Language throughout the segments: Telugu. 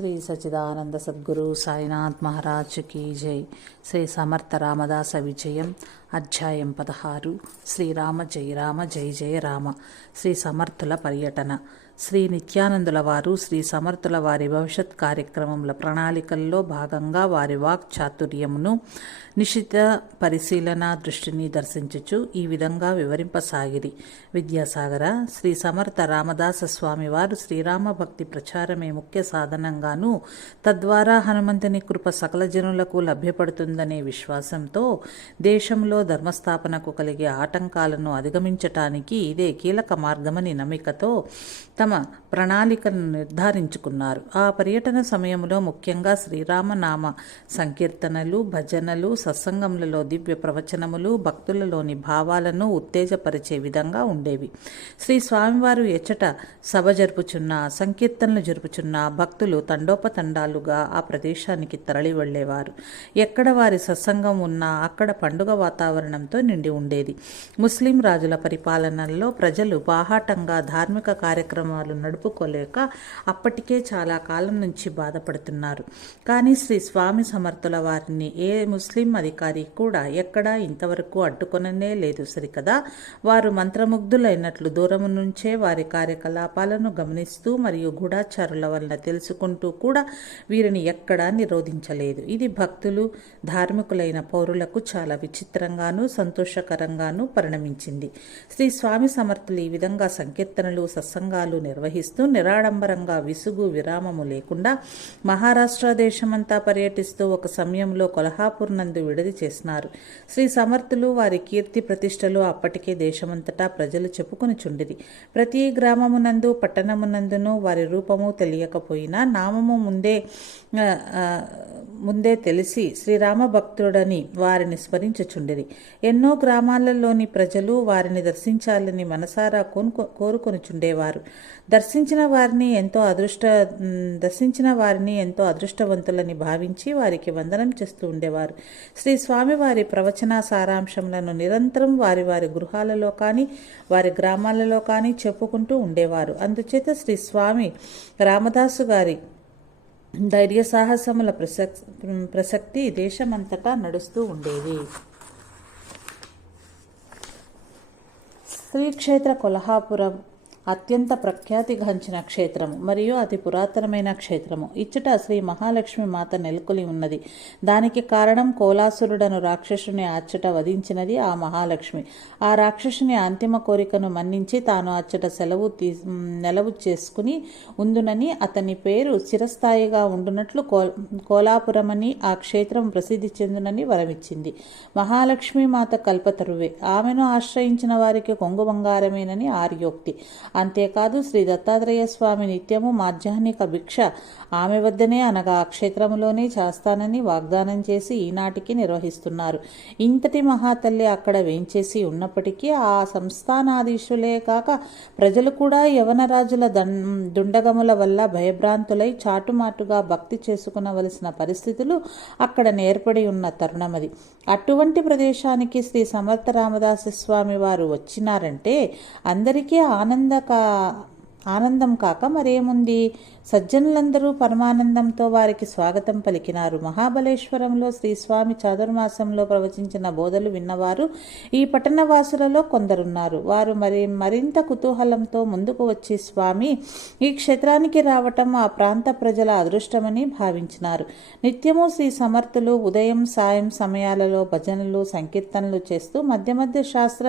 శ్రీ సచిదానంద సద్గురు సాయినాథ్ మహారాజ్ కీ జై. శ్రీ సమర్థ రామదాస విజయం. అధ్యాయం 16. శ్రీరామ జయ రామ జయ జయ రామ. శ్రీ సమర్థుల పర్యటన. శ్రీ నిత్యానందుల వారు శ్రీ సమర్థుల వారి భవిష్యత్ కార్యక్రమముల ప్రణాళికల్లో భాగంగా వారి వాక్ చాతుర్యమును నిశిత పరిశీలన దృష్టిని దర్శించుచు ఈ విధంగా వివరింపసాగిరి. విద్యాసాగర, శ్రీ సమర్థ రామదాస స్వామి వారు శ్రీరామ భక్తి ప్రచారమే ముఖ్య సాధనంగాను, తద్వారా హనుమంతుని కృప సకల జనులకు లభ్యపడుతుందనే విశ్వాసంతో దేశంలో ధర్మస్థాపనకు కలిగే ఆటంకాలను అధిగమించటానికి ఇదే కీలక మార్గమని నమ్మికతో తమ ప్రణాళికను నిర్ధారించుకున్నారు. ఆ పర్యటన సమయంలో ముఖ్యంగా శ్రీరామనామ సంకీర్తనలు, భజనలు, సత్సంగములలో దివ్య ప్రవచనములు భక్తులలోని భావాలను ఉత్తేజపరిచే విధంగా ఉండేవి. శ్రీ స్వామివారు ఎచ్చట సభ జరుపుచున్న, సంకీర్తనలు జరుపుచున్న భక్తులు తండోపతండాలుగా ఆ ప్రదేశానికి తరలి వెళ్లేవారు. ఎక్కడ వారి సత్సంగం ఉన్నా అక్కడ పండుగ వాతావరణంతో నిండి ఉండేది. ముస్లిం రాజుల పరిపాలనలో ప్రజలు బాహాటంగా ధార్మిక కార్యక్రమాలు నడుపుకోలేక అప్పటికే చాలా కాలం నుంచి బాధపడుతున్నారు. కానీ శ్రీ స్వామి సమర్థుల వారిని ఏ ముస్లిం అధికారి కూడా ఎక్కడా ఇంతవరకు అడ్డుకొననే లేదు సరికదా. వారు మంత్రముగ్ధులైనట్లు దూరం నుంచే వారి కార్యకలాపాలను గమనిస్తూ మరియు గూఢాచారుల వలన తెలుసుకుంటూ కూడా వీరిని ఎక్కడా నిరోధించలేదు. ఇది భక్తులు, ధార్మికులైన పౌరులకు చాలా విచిత్రంగానూ సంతోషకరంగానూ పరిణమించింది. శ్రీ స్వామి సమర్థులు ఈ విధంగా సంకీర్తనలు, సత్సంగాలు నిర్వహిస్తూ నిరాడంబరంగా విసుగు విరామము లేకుండా మహారాష్ట్ర దేశమంతా పర్యటిస్తూ ఒక సమయంలో కొల్హాపూర్ నందు విడిది చేసినారు. శ్రీ సమర్థులు వారి కీర్తి ప్రతిష్టలు అప్పటికే దేశమంతటా ప్రజలు చెప్పుకొని చుండిరి. ప్రతి గ్రామమునందు పట్టణమునందును వారి రూపము తెలియకపోయినా నామము ముందే తెలిసి శ్రీరామ భక్తుడని వారిని స్మరించుచుండిరి. ఎన్నో గ్రామాలలోని ప్రజలు వారిని దర్శించాలని మనసారా కోరుకొని చుండేవారు. దర్శించిన వారిని ఎంతో అదృష్టవంతులని భావించి వారికి వందనం చేస్తూ ఉండేవారు. శ్రీ స్వామి వారి ప్రవచన సారాంశములను నిరంతరం వారి వారి గృహాలలో కానీ వారి గ్రామాలలో కానీ చెప్పుకుంటూ ఉండేవారు. అందుచేత శ్రీ స్వామి రామదాసు గారి ధైర్య సాహసముల ప్రసక్తి దేశమంతటా నడుస్తూ ఉండేది. శ్రీక్షేత్ర కొల్హాపురం అత్యంత ప్రఖ్యాతిగాంచిన క్షేత్రము మరియు అతి పురాతనమైన క్షేత్రము. ఇచ్చట శ్రీ మహాలక్ష్మి మాత నెలకొలి ఉన్నది. దానికి కారణం కోలాసురుడను రాక్షసుని అచ్చట వధించినది ఆ మహాలక్ష్మి. ఆ రాక్షసుని అంతిమ కోరికను మన్నించి తాను అచ్చట నెలవు చేసుకుని ఉందునని అతని పేరు చిరస్థాయిగా ఉండునట్లు కోలాపురమని ఆ క్షేత్రం ప్రసిద్ధి చెందునని వరమిచ్చింది. మహాలక్ష్మి మాత కల్పతరువే. ఆమెను ఆశ్రయించిన వారికి కొంగు బంగారమేనని ఆర్యోక్తి. అంతేకాదు శ్రీ దత్తాత్రేయ స్వామి నిత్యము మాధ్యాహ్నిక భిక్ష ఆమె వద్దనే అనగా ఆ క్షేత్రములోనే చేస్తానని వాగ్దానం చేసి ఈనాటికి నిర్వహిస్తున్నారు. ఇంతటి మహాతల్లి అక్కడ వేంచేసి ఉన్నప్పటికీ ఆ సంస్థానాధీశులే కాక ప్రజలు కూడా యవనరాజుల దుండగముల వల్ల భయభ్రాంతులై చాటుమాటుగా భక్తి చేసుకునవలసిన పరిస్థితులు అక్కడ నేర్పడి ఉన్న తరుణమది. అటువంటి ప్రదేశానికి శ్రీ సమర్థ రామదాస స్వామి వారు వచ్చినారంటే అందరికీ ఆనందం కాక మరేముంది. సజ్జనులందరూ పరమానందంతో వారికి స్వాగతం పలికినారు. మహాబలేశ్వరంలో శ్రీస్వామి చాతుర్మాసంలో ప్రవచించిన బోధలు విన్నవారు ఈ పట్టణవాసులలో కొందరున్నారు. వారు మరింత కుతూహలంతో ముందుకు వచ్చి స్వామి ఈ క్షేత్రానికి రావటం ఆ ప్రాంత ప్రజల అదృష్టమని భావించినారు. నిత్యము శ్రీ సమర్థులు ఉదయం సాయం సమయాలలో భజనలు, సంకీర్తనలు చేస్తూ మధ్య మధ్య శాస్త్ర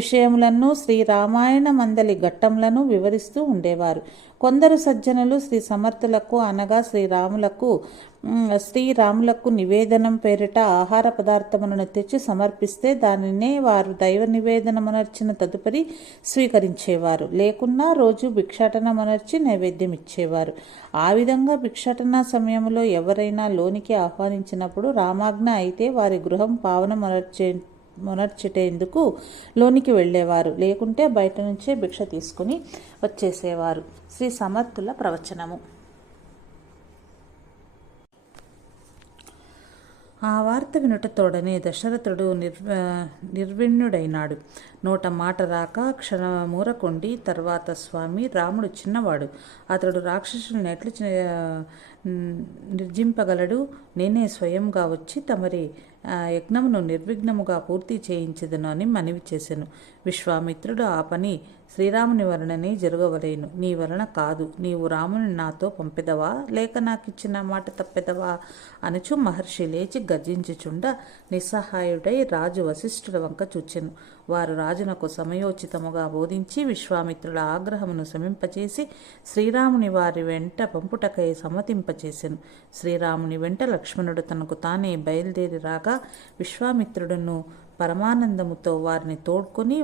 విషయములను, శ్రీ రామాయణ మందలి ఘట్టములను వివరిస్తూ ఉండేవారు. కొందరు సజ్జనులు శ్రీ సమర్థులకు అనగా శ్రీరాములకు నివేదనం పేరిట ఆహార పదార్థములను తెచ్చి సమర్పిస్తే దానినే వారు దైవ నివేదనమునర్చిన తదుపరి స్వీకరించేవారు. లేకున్నా రోజు భిక్షాటనమునర్చి నైవేద్యం ఇచ్చేవారు. ఆ విధంగా భిక్షాటన సమయంలో ఎవరైనా లోనికి ఆహ్వానించినప్పుడు రామాజ్ఞ అయితే వారి గృహం మునర్చేందుకు లోనికి వెళ్ళేవారు. లేకుంటే బయట నుంచే భిక్ష తీసుకుని వచ్చేసేవారు. శ్రీ సమర్థుల ప్రవచనము. ఆ వార్త వినుటతోడనే దశరథుడు నిర్విణ్ణుడైనాడు. నోట మాట రాక క్షణమూరకొండి. తర్వాత స్వామి, రాముడు చిన్నవాడు, అతడు రాక్షసుల్ని ఎట్లు నిర్జింపగలడు? నేనే స్వయంగా వచ్చి తమరి యజ్ఞమును నిర్విఘ్నముగా పూర్తి చేయించదును అని మనవి చేసెను. విశ్వామిత్రుడు, ఆ పని శ్రీరాముని వలననే జరగవలేను, నీ వలన కాదు. నీవు రాముని నాతో పంపెదవా, లేక నాకిచ్చిన మాట తప్పెదవా అనుచు మహర్షి లేచి గర్జించుచుండ నిస్సహాయుడై రాజు వశిష్ఠుల వంక చూచెను. వారు రాజునకు సమయోచితముగా బోధించి విశ్వామిత్రుల ఆగ్రహమును శమింపచేసి శ్రీరాముని వారి వెంట పంపుటకై సమ్మతింపచేసెను. శ్రీరాముని వెంట లక్ష్మణుడు తనకు తానే బయలుదేరి రాగా విశ్వామిత్రుడును పరమానందముతో వారిని తోడ్కొని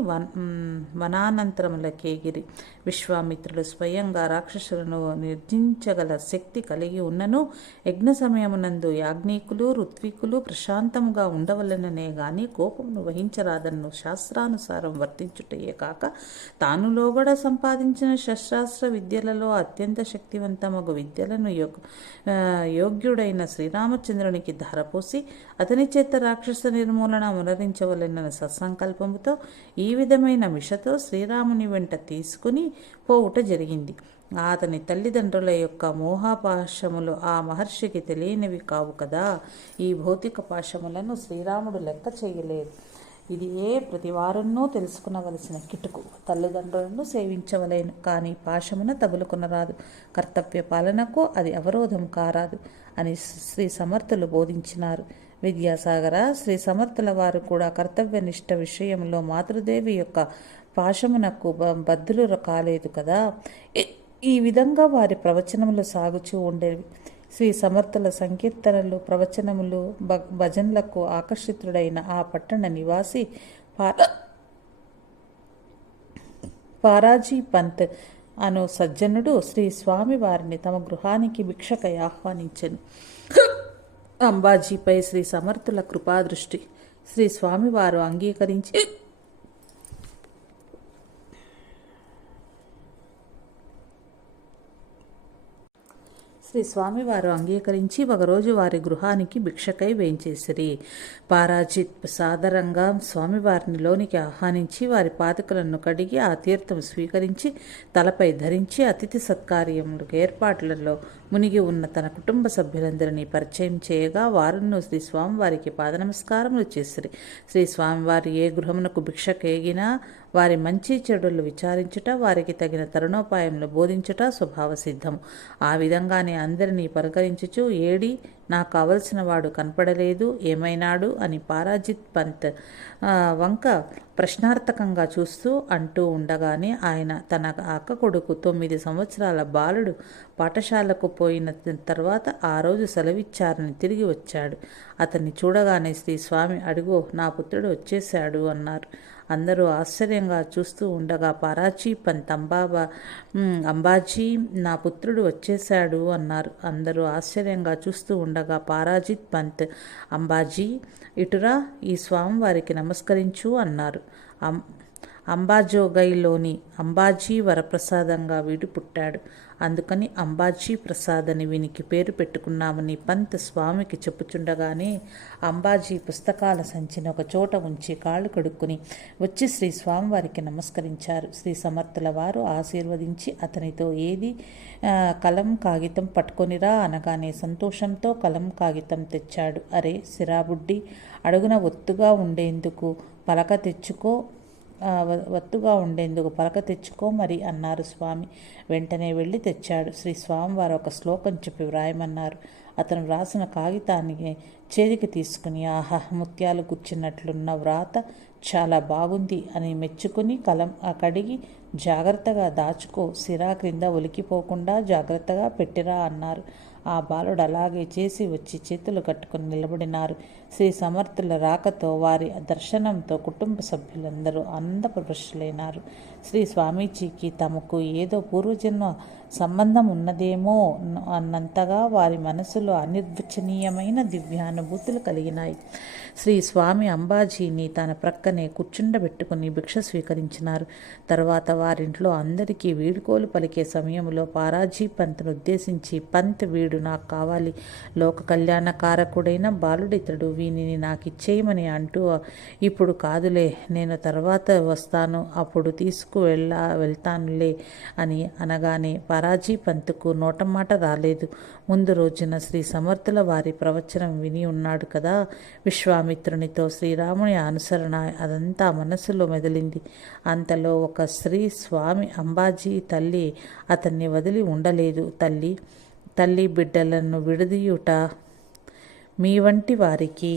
వనానంతరములకేగిరి. విశ్వామిత్రుడు స్వయంగా రాక్షసులను నిర్జించగల శక్తి కలిగి ఉన్నను యజ్ఞ సమయమునందు యాజ్ఞికులు ఋత్వికులు ప్రశాంతముగా ఉండవలననే గాని కోపమును వహించరాదన్ను శాస్త్రానుసారం వర్తించుటయే కాక తాను లోబడ సంపాదించిన శస్త్రాస్త్ర విద్యలలో అత్యంత శక్తివంతమగు విద్యలను యోగ్యుడైన శ్రీరామచంద్రునికి ధారపోసి అతని చేత రాక్షస నిర్మూలన మునరించవలెనన్న సత్సంకల్పముతో ఈ విధమైన మిషతో శ్రీరాముని వెంట తీసుకుని పోవుట జరిగింది. అతని తల్లిదండ్రుల యొక్క మోహపాశములు ఆ మహర్షికి తెలియనివి కావు కదా. ఈ భౌతిక పాశములను శ్రీరాముడు లెక్క చేయలేదు. ఇది ప్రతివారన్నూ తెలుసుకునవలసిన కిటుకు. తల్లిదండ్రులను సేవించవలేను, కానీ పాశమున తగులుకునరాదు. కర్తవ్య పాలనకు అది అవరోధం కారాదు అని శ్రీ సమర్థులు బోధించినారు. విద్యాసాగర, శ్రీ సమర్థుల వారు కూడా కర్తవ్యనిష్ట విషయంలో మాతృదేవి యొక్క పాశమునకు బద్దులు కాలేదు కదా. ఈ విధంగా వారి ప్రవచనములు సాగుచూ ఉండేవి. శ్రీ సమర్థుల సంకీర్తనలు, ప్రవచనములు, భజనలకు ఆకర్షితుడైన ఆ పట్టణ నివాసి పారాజీ పంత్ అను సజ్జనుడు శ్రీ స్వామి వారిని తమ గృహానికి భిక్షకై ఆహ్వానించెను. అంబాజీపై శ్రీ సమర్థుల కృపాదృష్టి. శ్రీ స్వామివారు అంగీకరించి ఒకరోజు వారి గృహానికి భిక్షకై వేంచేసిరి. పారాజిత్ సాదరంగా స్వామివారిని లోనికి ఆహ్వానించి వారి పాదకులను కడిగి ఆ తీర్థం స్వీకరించి తలపై ధరించి అతిథి సత్కార్యములకు ఏర్పాట్లలో మునిగి ఉన్న తన కుటుంబ సభ్యులందరినీ పరిచయం చేయగా వారును శ్రీ స్వామివారికి పాదనమస్కారములు చేసిరి. శ్రీ స్వామివారి ఏ గృహమునకు భిక్షకేగినా వారి మంచి చెడులు విచారించుట, వారికి తగిన తరుణోపాయములు బోధించుట స్వభావ సిద్ధము. ఆ విధంగానే అందరినీ పలకరించుచు, ఏడి నాకు కావలసిన వాడు కనపడలేదు, ఏమైనాడు అని పారాజిత్ పంత్ వంక ప్రశ్నార్థకంగా చూస్తూ అంటూ ఉండగానే ఆయన తన అక్క కొడుకు 9 సంవత్సరాల బాలుడు పాఠశాలకు పోయిన తర్వాత ఆ రోజు సెలవిచ్చారని తిరిగి వచ్చాడు. అతన్ని చూడగానే శ్రీ స్వామి, అడుగో నా పుత్రుడు వచ్చేశాడు అన్నారు. అందరూ ఆశ్చర్యంగా చూస్తూ ఉండగా పారాజీ పంత్ అంబాజీ, నా పుత్రుడు వచ్చేశాడు అన్నారు. అందరూ ఆశ్చర్యంగా చూస్తూ ఉండగా పారాజిత్ పంత్, అంబాజీ ఇటురా, ఈ స్వామివారికి నమస్కరించు అన్నారు. అంబాజోగైలోని అంబాజీ వరప్రసాదంగా వీడు పుట్టాడు. అందుకని అంబాజీ ప్రసాద్ అని వీనికి పేరు పెట్టుకున్నామని పంత్ స్వామికి చెప్పుచుండగానే అంబాజీ పుస్తకాల సంచిన ఒక చోట ఉంచి కాళ్ళు కడుక్కుని వచ్చి శ్రీ స్వామివారికి నమస్కరించారు. శ్రీ సమర్థుల వారు ఆశీర్వదించి అతనితో ఏది కలం కాగితం పట్టుకొనిరా అనగానే సంతోషంతో కలం కాగితం తెచ్చాడు. అరే సిరాబుడ్డి, అడుగున ఒత్తుగా ఉండేందుకు పలక తెచ్చుకో మరి అన్నారు స్వామి. వెంటనే వెళ్ళి తెచ్చాడు. శ్రీ స్వామివారు ఒక శ్లోకం చెప్పి వ్రాయమన్నారు. అతను వ్రాసిన కాగితాన్ని చేతికి తీసుకుని, ఆహా, ముత్యాలు కూర్చున్నట్లున్న వ్రాత చాలా బాగుంది అని మెచ్చుకుని కలం కడిగి జాగ్రత్తగా దాచుకో, సిరా క్రింద ఒలికిపోకుండా జాగ్రత్తగా పెట్టిరా అన్నారు. ఆ బాలుడు అలాగే చేసి వచ్చి చేతులు కట్టుకుని నిలబడినారు. శ్రీ సమర్థుల రాకతో వారి దర్శనంతో కుటుంబ సభ్యులందరూ ఆనందపరవశులైనారు. శ్రీ స్వామీజీకి తమకు ఏదో పూర్వజన్మ సంబంధం ఉన్నదేమో అన్నంతగా వారి మనసులో అనిర్వచనీయమైన దివ్యానుభూతులు కలిగినాయి. శ్రీ స్వామి అంబాజీని తన ప్రక్కనే కూర్చుండబెట్టుకుని భిక్ష స్వీకరించినారు. తర్వాత వారింట్లో అందరికీ వీడుకోలు పలికే సమయంలో పారాజీ పంత్ను ఉద్దేశించి, పంత్ వీడు నాకు కావాలి, లోక కళ్యాణకారకుడైన బాలుడితడు, వీనిని నాకిచ్చేయమని అంటూ, ఇప్పుడు కాదులే, నేను తర్వాత వస్తాను, అప్పుడు వెళ్తానులే అని అనగానే పారాజీ పంత్కు నోటమాట రాలేదు. ముందు రోజున శ్రీ సమర్థుల వారి ప్రవచనం విని ఉన్నాడు కదా విశ్వామిత్రునితో. శ్రీరాముని అనుసరణ అదంతా మనసులో మెదిలింది. అంతలో ఒక స్త్రీ స్వామి అంబాజీ తల్లి అతన్ని వదిలి ఉండలేదు. తల్లి బిడ్డలను విడదీయుట మీ వంటి వారికి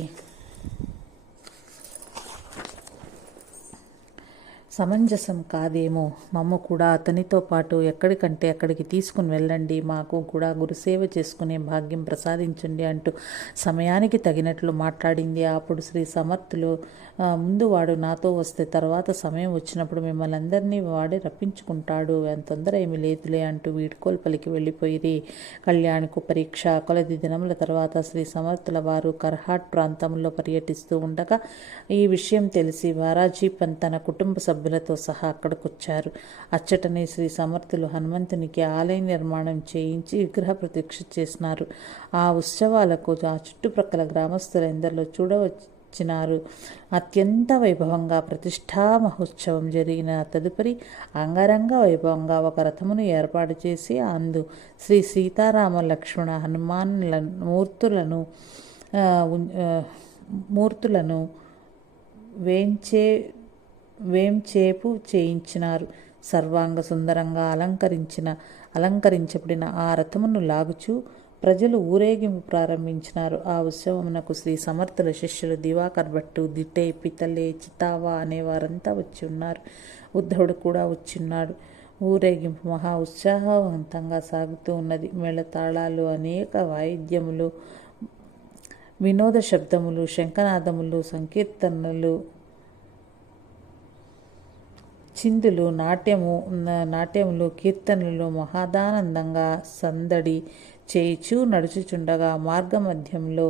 సమంజసం కాదేమో, మమ్మ కూడా అతనితో పాటు ఎక్కడికంటే అక్కడికి తీసుకుని వెళ్ళండి, మాకు కూడా గురుసేవ చేసుకునే భాగ్యం ప్రసాదించండి అంటూ సమయానికి తగినట్లు మాట్లాడింది. అప్పుడు శ్రీ సమర్థులు, ముందు వాడు నాతో వస్తే తర్వాత సమయం వచ్చినప్పుడు మిమ్మల్ని అందరినీ వాడే రప్పించుకుంటాడు, తొందర ఏమీ లేదులే అంటూ వీడ్కోలు పలికి వెళ్ళిపోయిరి. కళ్యాణికు పరీక్ష. కొలది దినముల తర్వాత శ్రీ సమర్థుల వారు కర్హాట్ ప్రాంతంలో పర్యటిస్తూ ఉండగా ఈ విషయం తెలిసి వారాజీ పంత్ తన కుటుంబ సభ్యులతో సహా అక్కడికొచ్చారు. అచ్చటనే శ్రీ సమర్థులు హనుమంతునికి ఆలయ నిర్మాణం చేయించి విగ్రహ ప్రతిష్ఠ చేసినారు. ఆ ఉత్సవాలకు ఆ చుట్టుప్రక్కల గ్రామస్తులందరిలో చూడవచ్చినారు. అత్యంత వైభవంగా ప్రతిష్ఠా మహోత్సవం జరిగిన తదుపరి అంగరంగ వైభవంగా ఒక రథమును ఏర్పాటు చేసి అందు శ్రీ సీతారామ లక్ష్మణ హనుమానుల మూర్తులను వేంచేపు చేయించినారు. సర్వాంగ సుందరంగా అలంకరించబడిన ఆ రథమును లాగుచూ ప్రజలు ఊరేగింపు ప్రారంభించినారు. ఆ ఉత్సవమునకు శ్రీ సమర్థుల శిష్యులు దివాకర్ భట్టు, దిటే, పితలే, చితావా అనేవారంతా వచ్చి ఉన్నారు. ఉద్ధవుడు కూడా వచ్చిన్నాడు. ఊరేగింపు మహా ఉత్సాహవంతంగా సాగుతూ ఉన్నది. మేళతాళాలు, అనేక వాయిద్యములు, వినోద శబ్దములు, శంఖనాదములు, సంకీర్తనలు, చిందులు, నాట్యములు, కీర్తనలు మహాదానందంగా సందడి చేయిచూ నడుచుచుండగా మార్గమధ్యంలో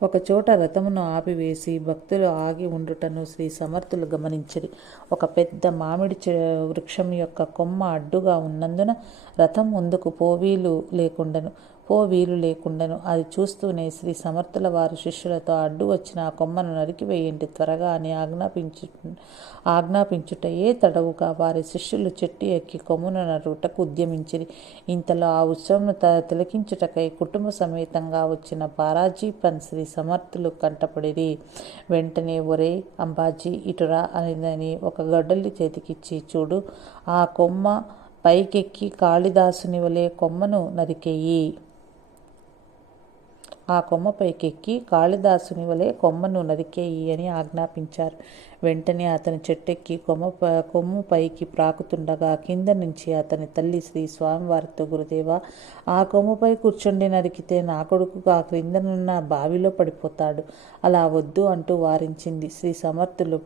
ఒకచోట రథమును ఆపివేసి భక్తులు ఆగి ఉండుటను శ్రీ సమర్థులు గమనించిరి. ఒక పెద్ద మామిడి వృక్షం యొక్క కొమ్మ అడ్డుగా ఉన్నందున రథం ముందుకు పోవీలు లేకుండెను. అది చూస్తూనే శ్రీ సమర్థుల వారు శిష్యులతో, అడ్డు వచ్చిన ఆ కొమ్మను నరికివేయండి త్వరగా అని ఆజ్ఞాపించుటయే తడవుగా వారి శిష్యులు చెట్టు ఎక్కి కొమ్మును నరుటకు ఉద్యమించిరి. ఇంతలో ఆ ఉత్సవంను తిలకించుటకై కుటుంబ సమేతంగా వచ్చిన పారాజీ పంత్ శ్రీ సమర్థులు కంటపడిరి. వెంటనే, ఒరే అంబాజీ, ఇటురా అనేదని ఒక గొడ్డలి చేతికిచ్చి, చూడు, ఆ కొమ్మ పైకెక్కి కాళిదాసుని వలె కొమ్మను నరికేయి అని ఆజ్ఞాపించారు. వెంటనే అతని చెట్టెక్కి కొమ్ము పైకి ప్రాకుతుండగా కింద నుంచి అతని తల్లి శ్రీ స్వామివారితో, గురుదేవా, ఆ కొమ్ముపై కూర్చుండి నరికితే నా కొడుకు ఆ క్రిందనున్న బావిలో పడిపోతాడు, అలా వద్దు అంటూ వారించింది. శ్రీ సమర్థులు,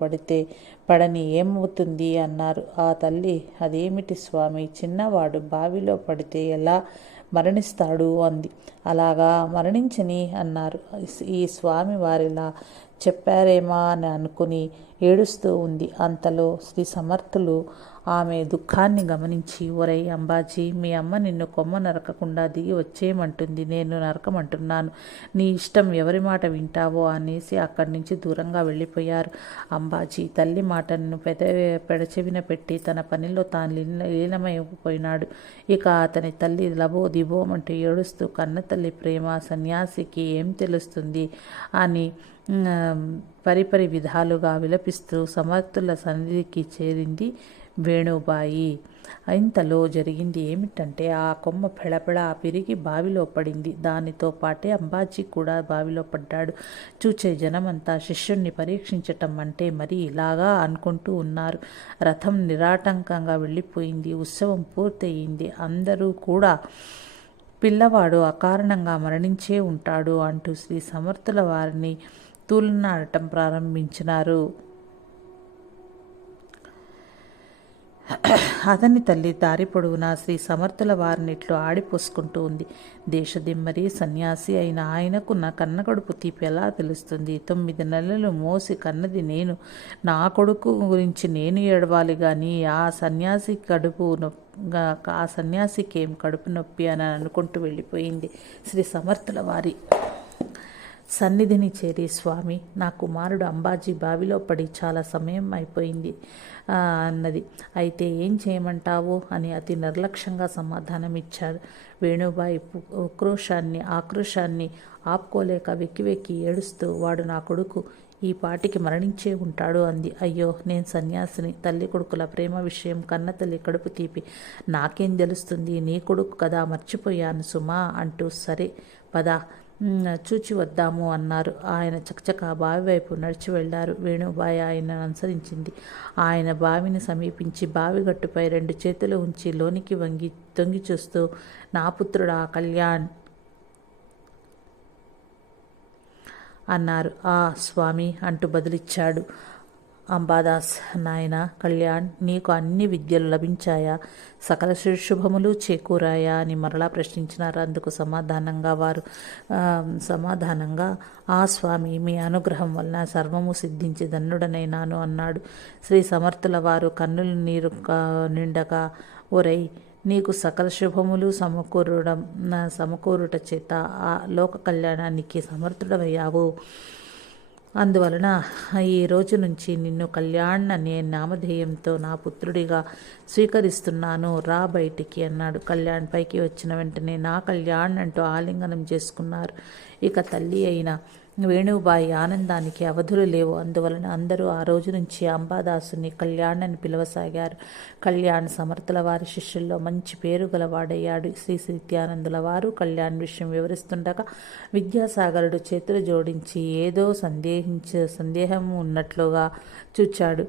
పడని ఏమవుతుంది అన్నారు. ఆ తల్లి, అదేమిటి స్వామి, చిన్నవాడు బావిలో పడితే ఎలా మరణిస్తాడు అంది. అలాగా, మరణించని అన్నారు. ఈ స్వామి వారిలా చెప్పారేమా అని అనుకుని ఏడుస్తూ ఉంది. అంతలో శ్రీ సమర్థులు ఆమె దుఃఖాన్ని గమనించి, ఒరై అంబాజీ, మీ అమ్మ నిన్ను కొమ్మ నరకకుండా దిగి వచ్చేయమంటుంది, నేను నరకమంటున్నాను, నీ ఇష్టం, ఎవరి మాట వింటావో అనేసి అక్కడి నుంచి దూరంగా వెళ్ళిపోయారు. అంబాజీ తల్లి మాటను పెడచెవిన పెట్టి తన పనిలో తాను లీనమైపోయినాడు. ఇక అతని తల్లి లబోదిబోమంటూ ఏడుస్తూ, కన్నతల్లి ప్రేమ సన్యాసికి ఏం తెలుస్తుంది అని పరిపరి విధాలుగా విలపిస్తూ సమర్థుల సన్నిధికి చేరింది వేణుబాయి. ఇంతలో జరిగింది ఏమిటంటే, ఆ కొమ్మ పెళపెళ పిరిగి బావిలో పడింది. దానితో పాటే అంబాజీ కూడా బావిలో పడ్డాడు. చూచే జనమంతా శిష్యుణ్ణి పరీక్షించటం అంటే మరి ఇలాగా అనుకుంటూ ఉన్నారు. రథం నిరాటంకంగా వెళ్ళిపోయింది. ఉత్సవం పూర్తయింది. అందరూ కూడా పిల్లవాడు అకారణంగా మరణించే ఉంటాడు అంటూ శ్రీ సమర్థుల వారిని తూలనాడటం ప్రారంభించినారు. అతని తల్లి దారి పొడవునా శ్రీ సమర్థుల వారినిట్లు ఆడిపోసుకుంటూ ఉంది. దేశదిమ్మరి సన్యాసి అయిన ఆయనకు నా కన్నకడుపు తీపి ఎలా తెలుస్తుంది? 9 నెలలు మోసి కన్నది నేను. నా కొడుకు గురించి నేను ఏడవాలి గాని ఆ సన్యాసికేం కడుపు నొప్పి అని అనుకుంటూ వెళ్ళిపోయింది. శ్రీ సమర్థుల వారి సన్నిధిని చేరి, స్వామి, నా కుమారుడు అంబాజీ బావిలో పడి చాలా సమయం అయిపోయింది అన్నది. అయితే ఏం చేయమంటావు అని అతి నిర్లక్ష్యంగా సమాధానం ఇచ్చాడు. వేణుబాయి ఆక్రోశాన్ని ఆపుకోలేక వెక్కి ఏడుస్తూ, వాడు నా కొడుకు, ఈ పాటికి మరణించే ఉంటాడు అంది. అయ్యో, నేను సన్యాసిని. తల్లి కొడుకుల ప్రేమ విషయం కన్న తల్లి కడుపు తీపి నాకేం తెలుస్తుంది? నీ కొడుకు కదా, మర్చిపోయాను సుమా అంటూ, సరే పద చూచి వద్దాము అన్నారు. ఆయన చకచక బావి వైపు నడిచి వెళ్లారు. వేణుబాయి ఆయనను అనుసరించింది. ఆయన బావిని సమీపించి బావి గట్టుపై 2 చేతులు ఉంచి లోనికి తొంగి చూస్తూ, నా పుత్రుడా కళ్యాణ్ అన్నారు. ఆ స్వామి అంటూ బదులిచ్చాడు అంబాదాస్. నాయన కళ్యాణ్, నీకు అన్ని విద్యలు లభించాయా? సకల శుభములు చేకూరాయా అని మరలా ప్రశ్నించినారు. అందుకు సమాధానంగా ఆ స్వామి, మీ అనుగ్రహం వలన సర్వము సిద్ధించి ధన్యుడనైనాను అన్నాడు. శ్రీ సమర్థుల వారు కన్నులు నీరు నిండగా, ఒరై, నీకు సకల శుభములు సమకూరుట చేత ఆ లోక కళ్యాణానికి సమర్థుడవయ్యావు. అందువలన ఈ రోజు నుంచి నిన్ను కళ్యాణ్ అనే నామధేయంతో నా పుత్రుడిగా స్వీకరిస్తున్నాను, రా బయటికి అన్నాడు. కళ్యాణ్ పైకి వచ్చిన వెంటనే నా కళ్యాణ్ అంటూ ఆలింగనం చేసుకున్నారు. ఇక తల్లి అయిన వేణుబాయి ఆనందానికి అవధులు లేవు. అందువలన అందరూ ఆ రోజు నుంచి అంబాదాసుని కళ్యాణ్ అని పిలవసాగారు. కళ్యాణ్ సమర్థుల వారి శిష్యుల్లో మంచి పేరు గలవాడయ్యాడు. శ్రీ నిత్యానందుల వారు కళ్యాణ్ విషయం వివరిస్తుండగా విద్యాసాగరుడు చేతులు జోడించి ఏదో సందేహం ఉన్నట్లుగా చూచాడు.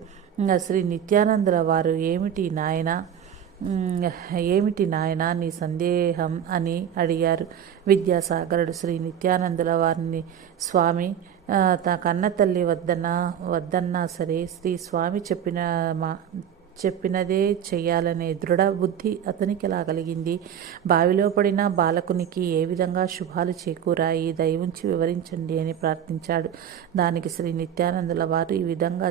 శ్రీ నిత్యానందుల వారు ఏమిటి నాయనా నీ సందేహం అని అడిగారు. విద్యాసాగరుడు శ్రీ నిత్యానందుల వారిని, స్వామి, కన్న తల్లి వద్దన్నా సరే శ్రీ స్వామి చెప్పినదే చెయ్యాలనే దృఢ బుద్ధి అతనికి ఎలా కలిగింది? బావిలో పడిన బాలకునికి ఏ విధంగా శుభాలు చేకూరాయి? దయవుంచి వివరించండి అని ప్రార్థించాడు. దానికి శ్రీ నిత్యానందుల వారు ఈ విధంగా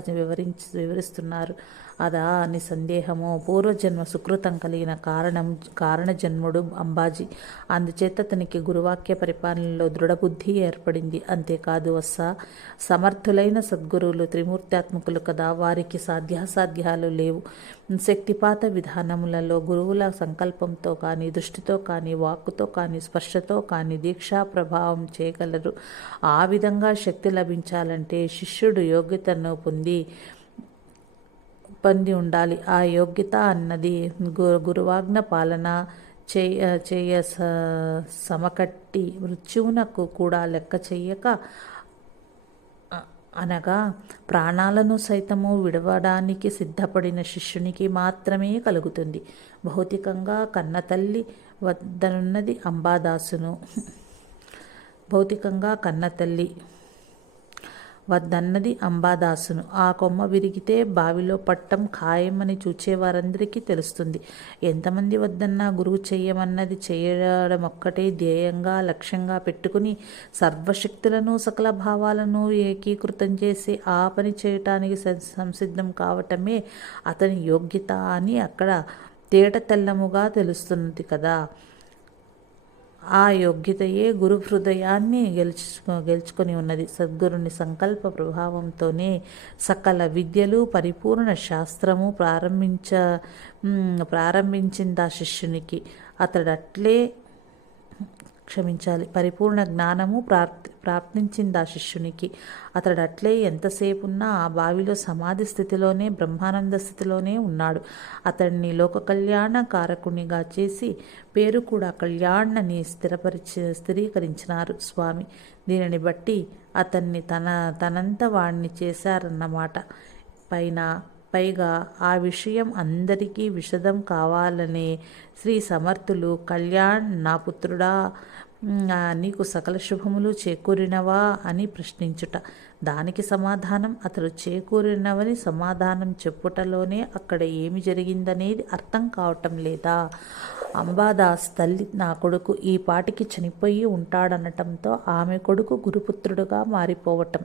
వివరిస్తున్నారు. అదా అని సందేహము. పూర్వజన్మ సుకృతం కలిగిన కారణజన్ముడు అంబాజీ. అందుచేత అతనికి గురువాక్య పరిపాలనలో దృఢబుద్ధి ఏర్పడింది. అంతేకాదు సమర్థులైన సద్గురువులు త్రిమూర్త్యాత్మకులు కదా, వారికి సాధ్యాసాధ్యాలు లేవు. శక్తిపాత విధానములలో గురువుల సంకల్పంతో కానీ, దృష్టితో కానీ, వాక్కుతో కానీ, స్పర్శతో కానీ దీక్షా ప్రభావం చేయగలరు. ఆ విధంగా శక్తి లభించాలంటే శిష్యుడు యోగ్యతను పొంది ఉండాలి. ఆ యోగ్యత అన్నది గురువాజ్ఞ పాలన చేయ సమకట్టి మృత్యువునకు కూడా లెక్క చెయ్యక, అనగా ప్రాణాలను సైతము విడవడానికి సిద్ధపడిన శిష్యునికి మాత్రమే కలుగుతుంది. భౌతికంగా కన్నతల్లి వద్దనున్నది అంబాదాసును. ఆ కొమ్మ విరిగితే బావిలో పట్టం ఖాయమని చూచేవారందరికీ తెలుస్తుంది. ఎంతమంది వద్దన్నా గురువు చెయ్యమన్నది చేయడం ఒక్కటే ధ్యేయంగా లక్ష్యంగా పెట్టుకుని సర్వశక్తులను సకల భావాలను ఏకీకృతం చేసి ఆ పని చేయటానికి సంసిద్ధం కావటమే అతని యోగ్యత అని అక్కడ తేట తెల్లముగా తెలుస్తున్నది కదా. ఆ యోగ్యతయే గురు హృదయాన్ని గెలుచుకొని ఉన్నది. సద్గురుని సంకల్ప ప్రభావంతోనే సకల విద్యలు, పరిపూర్ణ శాస్త్రము ప్రారంభించింది ఆ శిష్యునికి. పరిపూర్ణ జ్ఞానము ప్రాప్తించింది ఆ శిష్యునికి. అతడట్లే ఎంతసేపున్నా ఆ బావిలో సమాధి స్థితిలోనే, బ్రహ్మానంద స్థితిలోనే ఉన్నాడు. అతడిని లోక కళ్యాణ కారకునిగా చేసి పేరు కూడా కళ్యాణ్ అని స్థిరీకరించినారు స్వామి. దీనిని బట్టి అతన్ని తనంత వాణ్ణి చేశారన్నమాట. పైగా ఆ విషయం అందరికీ విశదం కావాలనే శ్రీ సమర్థులు, కళ్యాణ్ నా పుత్రుడా, నీకు సకల శుభములు చేకూరినవా అని ప్రశ్నించుట. దానికి సమాధానం అతడు చేకూరినవని సమాధానం చెప్పుటలోనే అక్కడ ఏమి జరిగిందనేది అర్థం కావటం లేదా? అంబాదాస్ తల్లి నా కొడుకు ఈ పాటికి చనిపోయి ఉంటాడనటంతో ఆమె కొడుకు గురుపుత్రుడుగా మారిపోవటం,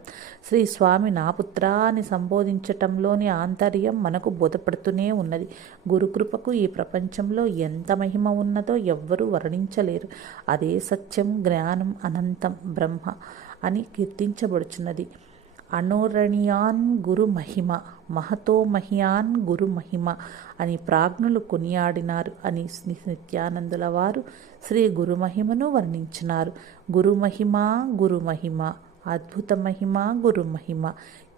శ్రీ స్వామి నా పుత్రా అని సంబోధించటంలోని ఆంతర్యం మనకు బోధపడుతూనే ఉన్నది. గురుకృపకు ఈ ప్రపంచంలో ఎంత మహిమ ఉన్నదో ఎవ్వరూ వర్ణించలేరు. అదే సత్యం, జ్ఞానం, అనంతం, బ్రహ్మ అని కీర్తించబడుచున్నది. అనోరణీయాన్ గురు మహిమ, మహతో మహియాన్ గురు మహిమ అని ప్రాజ్ఞులు కొనియాడినారు అని నిత్యానందుల వారు శ్రీ గురు మహిమను వర్ణించినారు. గురు మహిమ, గురు మహిమ, అద్భుత మహిమ, గురు మహిమ.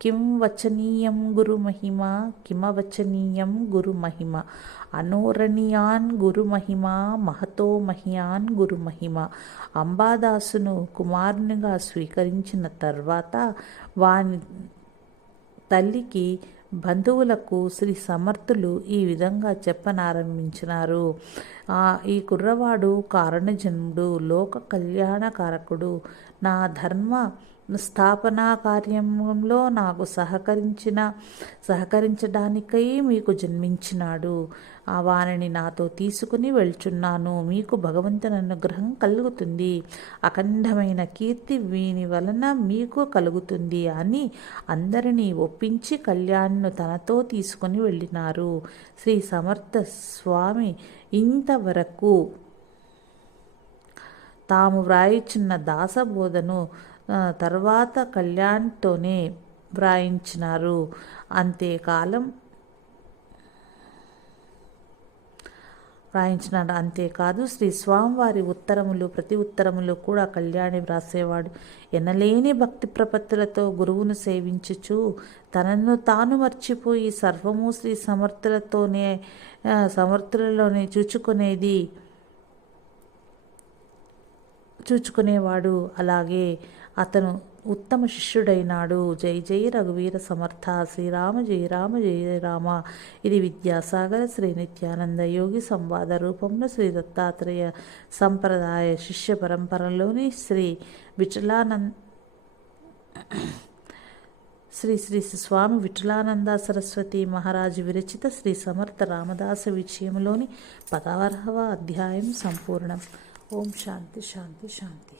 కిం వచనీయం గురు మహిమ, కిమవచనీయం గురు మహిమ. అనోరణీయాన్ గురు మహిమ, మహతో మహియాన్ గురు మహిమ. అంబాదాసును కుమారునిగా స్వీకరించిన తర్వాత వాని తల్లికి, బంధువులకు శ్రీ సమర్థులు ఈ విధంగా చెప్పనారంభించినారు. ఈ కుర్రవాడు కారణజన్ముడు, లోక కళ్యాణకారకుడు, నా ధర్మ స్థాపనా కార్యంలో నాకు సహకరించడానికై మీకు జన్మించినాడు. వారిని నాతో తీసుకుని వెళ్చున్నాను. మీకు భగవంతుని అనుగ్రహం కలుగుతుంది, అఖండమైన కీర్తి వీని వలన మీకు కలుగుతుంది అని అందరినీ ఒప్పించి కళ్యాణ్ను తనతో తీసుకుని వెళ్ళినారు. శ్రీ సమర్థ స్వామి ఇంతవరకు తాము వ్రాయిచున్న దాసబోధను తర్వాత కళ్యాణ్తోనే వ్రాయించినారు. అంతేకాదు శ్రీ స్వామివారి ఉత్తరములు, ప్రతి ఉత్తరములు కూడా కళ్యాణి వ్రాసేవాడు. ఎనలేని భక్తి ప్రపత్తులతో గురువును సేవించుచు తనను తాను మర్చిపోయి సర్వము శ్రీ సమర్థులలోనే చూచుకునేవాడు. అలాగే అతను ఉత్తమ శిష్యుడైనాడు. జై జై రఘువీర సమర్థ, శ్రీరామ జయ రామ జయ రామ. ఇది విద్యాసాగర శ్రీ నిత్యానంద యోగి సంవాద రూపంలో శ్రీ దత్తాత్రేయ సంప్రదాయ శిష్య పరంపరలోని శ్రీ స్వామి విఠలానంద సరస్వతి మహారాజు విరచిత శ్రీ సమర్థ రామదాస విజయంలోని 16వ అధ్యాయం సంపూర్ణం. ఓం శాంతి శాంతి శాంతి.